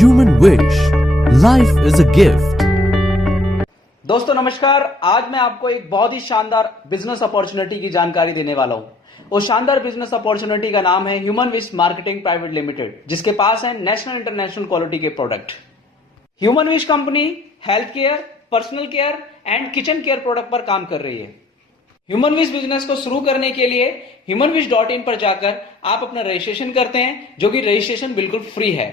Human Wish. Life is a gift. दोस्तों नमस्कार। आज मैं आपको एक बहुत ही शानदार बिजनेस अपॉर्चुनिटी की जानकारी देने वाला हूं। वो शानदार बिजनेस अपॉर्चुनिटी का नाम है human wish marketing private limited, जिसके पास है नेशनल इंटरनेशनल क्वालिटी के product. Human wish company health care, personal care and kitchen care product पर काम कर रही है। ह्यूमन विश बिजनेस को शुरू करने के लिए humanwish.in पर जाकर आप अपना रजिस्ट्रेशन करते हैं, जो कि रजिस्ट्रेशन बिल्कुल फ्री है।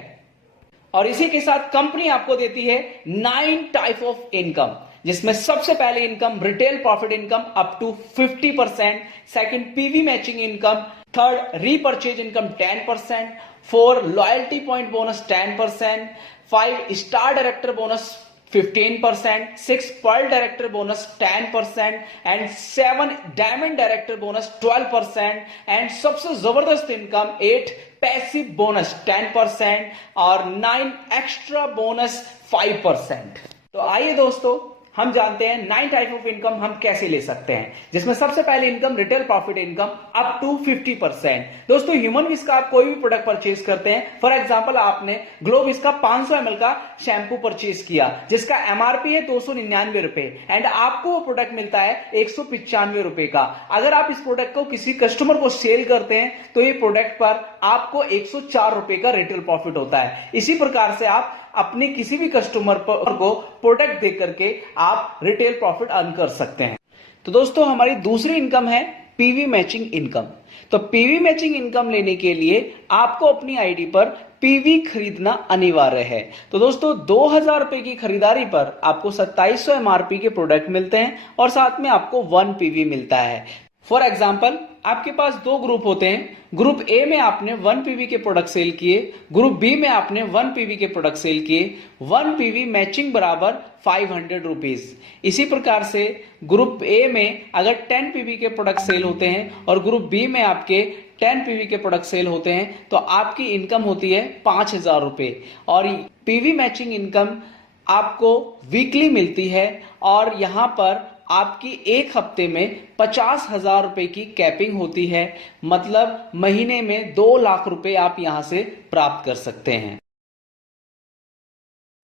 और इसी के साथ कंपनी आपको देती है 9 टाइप ऑफ इनकम, जिसमें सबसे पहले income retail profit income up to 50%, second PV matching income, third repurchase income 10%, 4 loyalty point bonus 10%, 5 star director bonus 15%, 6 pearl director bonus 10% and 7 diamond director bonus 12% and सबसे जबरदस्त income 8 passive bonus 10% और 9 extra bonus 5%। तो आइए दोस्तों हम जानते हैं 9 type of income हम कैसे ले सकते हैं, जिसमें सबसे पहले income retail profit income up to 50%। दोस्तों ह्यूमन विश का आप कोई भी प्रोडक्ट परचेज करते हैं, फॉर एग्जांपल आपने ग्लोविस का 500 ml का शैंपू परचेज किया, जिसका एमआरपी है 299 रुपए एंड आपको वो प्रोडक्ट मिलता है 195 रुपए का। अगर आप इस प्रोडक्ट को किसी कस्टमर को सेल करते हैं तो ये प्रोडक्ट पर आपको 104 रुपए का रिटेल प्रॉफिट होता है। इसी प्रकार से आप अपने किसी भी कस्टमर को प्रोडक्ट दे करके आप रिटेल प्रॉफिट अर्न कर सकते हैं। तो दोस्तों हमारी दूसरी इनकम है पीवी मैचिंग इनकम। तो पीवी मैचिंग इनकम लेने के लिए आपको अपनी आईडी पर पीवी खरीदना अनिवार्य है। तो दोस्तों 2000 रुपए की खरीदारी पर आपको 2700 एमआरपी के प्रोडक्ट मिलते हैं और साथ में आपको 1 पीवी मिलता है। फॉर एग्जाम्पल आपके पास 2 ग्रुप होते हैं। ग्रुप ए में आपने 1 पीवी के प्रोडक्ट सेल किए, ग्रुप बी में आपने 1 पीवी के प्रोडक्ट सेल किए। 1 पीवी मैचिंग बराबर 500 रुपीज। इसी प्रकार से ग्रुप ए में अगर 10 पीवी के प्रोडक्ट सेल होते हैं और ग्रुप बी में आपके 10 पीवी के प्रोडक्ट सेल होते हैं तो आपकी इनकम होती है 5000 रुपए। और पीवी मैचिंग इनकम आपको वीकली मिलती है और यहां पर आपकी एक हफ्ते में 50,000 रुपए की कैपिंग होती है, मतलब महीने में 2 लाख रुपए आप यहां से प्राप्त कर सकते हैं।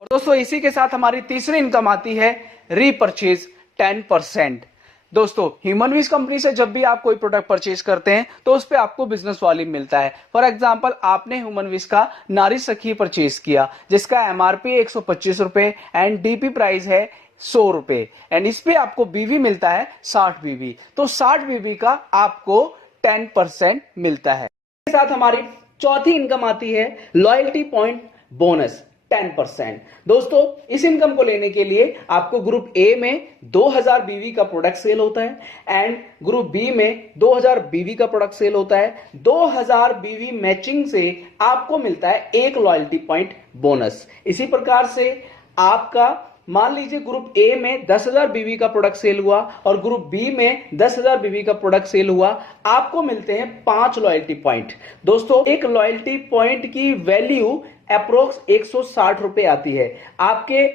और दोस्तों इसी के साथ हमारी तीसरी इनकम आती है रीपर्चेज 10%। दोस्तों ह्यूमन विश कंपनी से जब भी आप कोई प्रोडक्ट परचेज करते हैं तो उस पे आपको बिजनेस वॉल्यूम मिलता है। फॉर एग्जांपल आपने ह्यूमन विश का नारी सखी परचेज किया, जिसका एमआरपी 125 रुपए एंड डीपी प्राइस है 100 रुपए एंड इस पे आपको बीवी मिलता है 60 बीवी। तो 60 बीवी का आपको 10% मिलता है। इसके साथ हमारी चौथी इनकम आती है लॉयल्टी पॉइंट बोनस 10%। दोस्तों इस इनकम को लेने के लिए आपको ग्रुप ए में 2000 बीवी का प्रोडक्ट सेल होता है एंड ग्रुप बी में 2000 बीवी का प्रोडक्ट सेल होता है। 2000 बीवी मैचिंग से आपको मिलता है 1 लॉयल्टी पॉइंट बोनस। इसी प्रकार से आपका मान लीजिए ग्रुप ए में 10,000 बीवी का प्रोडक्ट सेल हुआ और ग्रुप बी में 10,000 बीवी का प्रोडक्ट सेल हुआ, आपको मिलते हैं 5 लॉयल्टी पॉइंट। दोस्तों एक लॉयल्टी पॉइंट की वैल्यू अप्रोक्स 160 रुपए आती है। आपके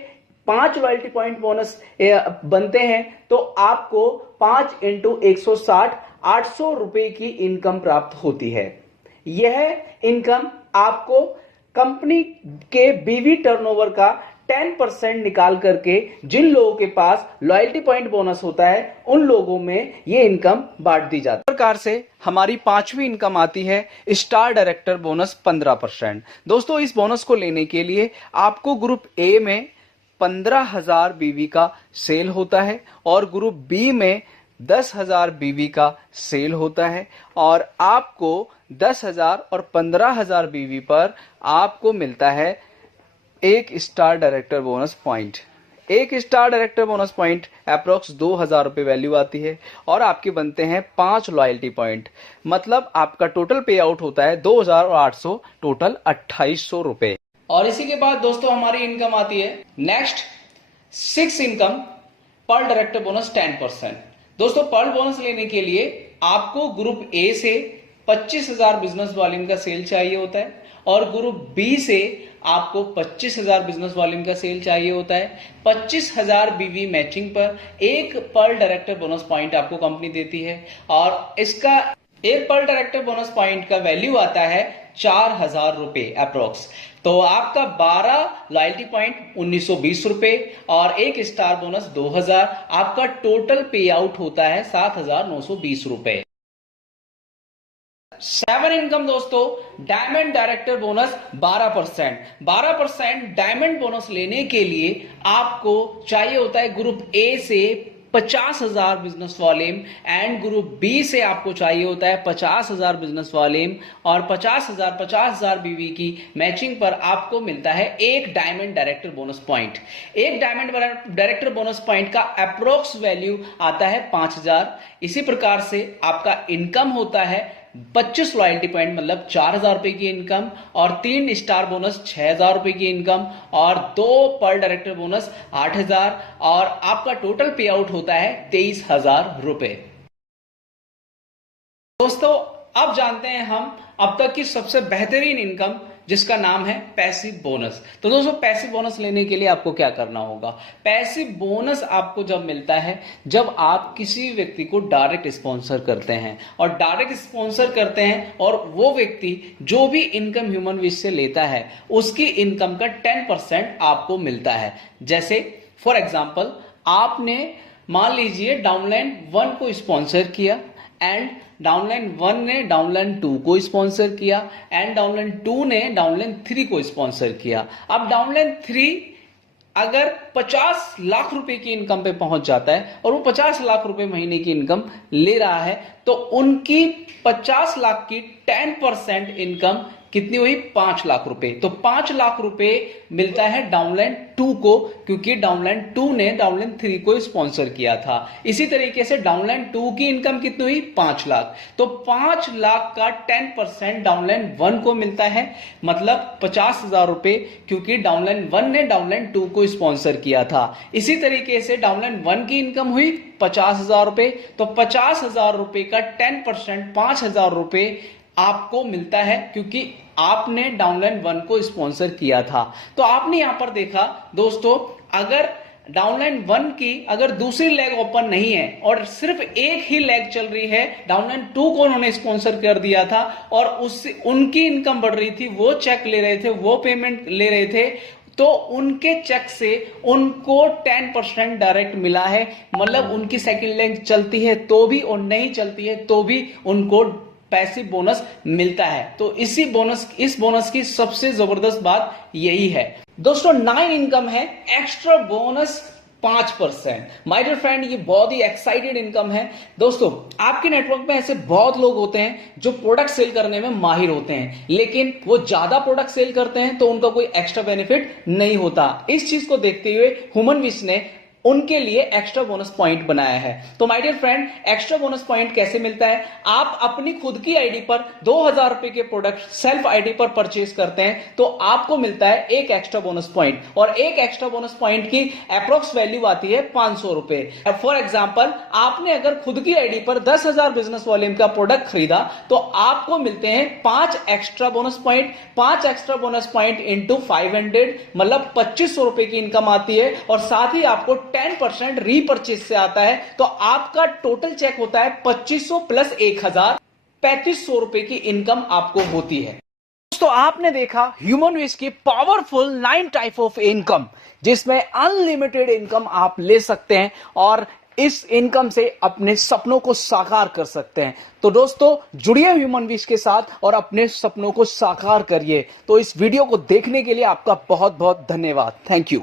5 लॉयल्टी पॉइंट बोनस बनते हैं तो आपको 5 × 160 800 रुपए की इनकम प्राप्त होती है। यह इनकम आपको कंपनी के बीवी टर्नओवर का 10% निकाल करके जिन लोगों के पास लॉयल्टी पॉइंट बोनस होता है उन लोगों में ये इनकम बांट दी जाती है। इस प्रकार से हमारी पांचवी इनकम आती है स्टार डायरेक्टर बोनस 15%। दोस्तों इस बोनस को लेने के लिए आपको ग्रुप ए में 15,000 बीवी का सेल होता है और ग्रुप बी में 10,000 बीवी का सेल होता है और आपको 10,000 और 15,000 बीवी पर आपको मिलता है 1 star director bonus point. 1 star director bonus point approx 2000 रुपए वैल्यू आती है और आपके बनते हैं 5 लॉयल्टी पॉइंट, मतलब आपका टोटल पे आउट होता है 2800, टोटल 2800 रुपए। और इसी के बाद दोस्तों हमारी इनकम आती है next 6 income pearl director bonus 10%। दोस्तों पर्ल बोनस लेने के लिए आपको ग्रुप ए से 25,000 बिजनेस वॉल्यूम का सेल चाहिए होता है और ग्रुप बी से आपको 25,000 बिजनेस वॉल्यूम का सेल चाहिए होता है। 25,000 बीवी मैचिंग पर 1 पर्ल डायरेक्टर बोनस पॉइंट आपको कंपनी देती है और इसका 1 पर्ल डायरेक्टर बोनस पॉइंट का वैल्यू आता है 4,000 रुपए अप्रोक्स। तो आपका 12 लॉयल्टी पॉइंट 1920 रुपए और एक स्टार बोनस 2000, आपका टोटल पे आउट होता है 7920 रुपए। 7 इनकम दोस्तों, diamond director bonus 12%। Diamond bonus लेने के लिए आपको चाहिए होता है ग्रुप ए से 50,000 business volume and group B से आपको चाहिए होता है 50,000 बिजनेस वॉल्यूम और 50,000 बीवी की मैचिंग पर आपको मिलता है एक डायमंड डायरेक्टर बोनस पॉइंट। एक डायमंड डायरेक्टर बोनस पॉइंट का अप्रोक्स वैल्यू आता है 5,000। इसी प्रकार से आपका इनकम होता है 25 लॉयल्टी पॉइंट मतलब 4,000 रुपए की इनकम और 3 स्टार बोनस 6,000 रुपए की इनकम और 2 पर डायरेक्टर बोनस 8,000 और आपका टोटल पे आउट होता है 23,000 रुपए। दोस्तों अब जानते हैं हम अब तक की सबसे बेहतरीन इनकम जिसका नाम है पैसिव बोनस। तो दोस्तों पैसिव बोनस लेने के लिए आपको क्या करना होगा? पैसिव बोनस आपको जब मिलता है जब आप किसी व्यक्ति को डायरेक्ट स्पॉन्सर करते हैं और डायरेक्ट स्पॉन्सर करते हैं और वो व्यक्ति जो भी इनकम ह्यूमन विश से लेता है उसकी इनकम का 10% आपको मिलता है। जैसे फॉर एग्जाम्पल आपने मान लीजिए डाउनलाइन 1 को स्पॉन्सर किया एंड डाउनलाइन 1 ने डाउनलाइन 2 को स्पॉन्सर किया एंड डाउनलाइन 2 ने डाउनलाइन 3 को स्पॉन्सर किया। अब डाउनलाइन 3 अगर 50 लाख रुपए की इनकम पे पहुंच जाता है और वो 50 लाख रुपए महीने की इनकम ले रहा है तो उनकी 50 लाख की 10% इनकम कितनी हुई? 5 लाख रुपए। तो 5 लाख रुपए मिलता है डाउनलाइन 2 को क्योंकि डाउनलाइन 2 ने डाउनलाइन 3 को स्पॉन्सर किया था। इसी तरीके से डाउनलाइन 2 की इनकम कितनी हुई? 5 लाख। तो 5 लाख का 10% डाउनलाइन 1 को मिलता है मतलब 50,000 रुपए क्योंकि डाउनलाइन 1 ने डाउनलाइन 2 को स्पॉन्सर किया था। इसी तरीके से डाउनलाइन 1 की इनकम हुई 50,000 रुपए। तो 50,000 रुपए का 10% 5,000 रुपए आपको मिलता है क्योंकि आपने डाउनलाइन 1 को स्पॉन्सर किया था। तो आपने यहां पर देखा दोस्तों अगर डाउनलाइन 1 की अगर दूसरी लेग ओपन नहीं है और सिर्फ एक ही लेग चल रही है, डाउनलाइन 2 को उन्होंने स्पॉन्सर कर दिया था और उससे उनकी इनकम बढ़ रही थी, वो चेक ले रहे थे, वो पेमेंट ले रहे थे, तो उनके चेक से उनको 10% डायरेक्ट मिला है। मतलब उनकी सेकंड लेग चलती है तो भी और नहीं चलती है तो भी उनको पैसिव बोनस मिलता है। तो इस बोनस की सबसे जबरदस्त बात यही है। दोस्तों 9 इनकम है extra bonus 5%। My dear friend ये बहुत ही एक्साइटेड इनकम है। दोस्तों आपके नेटवर्क में ऐसे बहुत लोग होते हैं जो प्रोडक्ट सेल करने में माहिर होते हैं लेकिन वो ज्यादा प्रोडक्ट सेल करते हैं तो उनका कोई एक्स्ट्रा बेनिफिट नहीं होता। इस चीज को देखते हुए ह्यूमन विश ने उनके लिए एक्स्ट्रा बोनस पॉइंट बनाया है। तो my dear friend extra bonus point कैसे मिलता है? आप अपनी खुद की आईडी पर 2,000 रुपए के प्रोडक्ट सेल्फ आईडी पर परचेज करते हैं तो आपको मिलता है एक एक्स्ट्रा बोनस पॉइंट और एक एक्स्ट्रा बोनस पॉइंट की अप्रोक्स वैल्यू आती है 500 रुपए। फॉर एग्जाम्पल आपने अगर खुद की आईडी पर 10,000 बिजनेस वॉल्यूम का प्रोडक्ट खरीदा तो आपको मिलते हैं 5 extra bonus point. 5 extra bonus point into 500 मतलब 2,500 रुपए की इनकम आती है और साथ ही आपको 10% रीपरचेज से आता है। तो आपका टोटल चेक होता है 2,500 प्लस 1,000 3,500 रुपए की इनकम आपको होती है। दोस्तों आपने देखा ह्यूमन विश की पावरफुल 9 टाइप ऑफ इनकम जिसमें अनलिमिटेड इनकम आप ले सकते हैं और इस इनकम से अपने सपनों को साकार कर सकते हैं। तो दोस्तों जुड़िए ह्यूमन विश के साथ और अपने सपनों को साकार करिए। तो इस वीडियो को देखने के लिए आपका बहुत बहुत धन्यवाद। Thank you.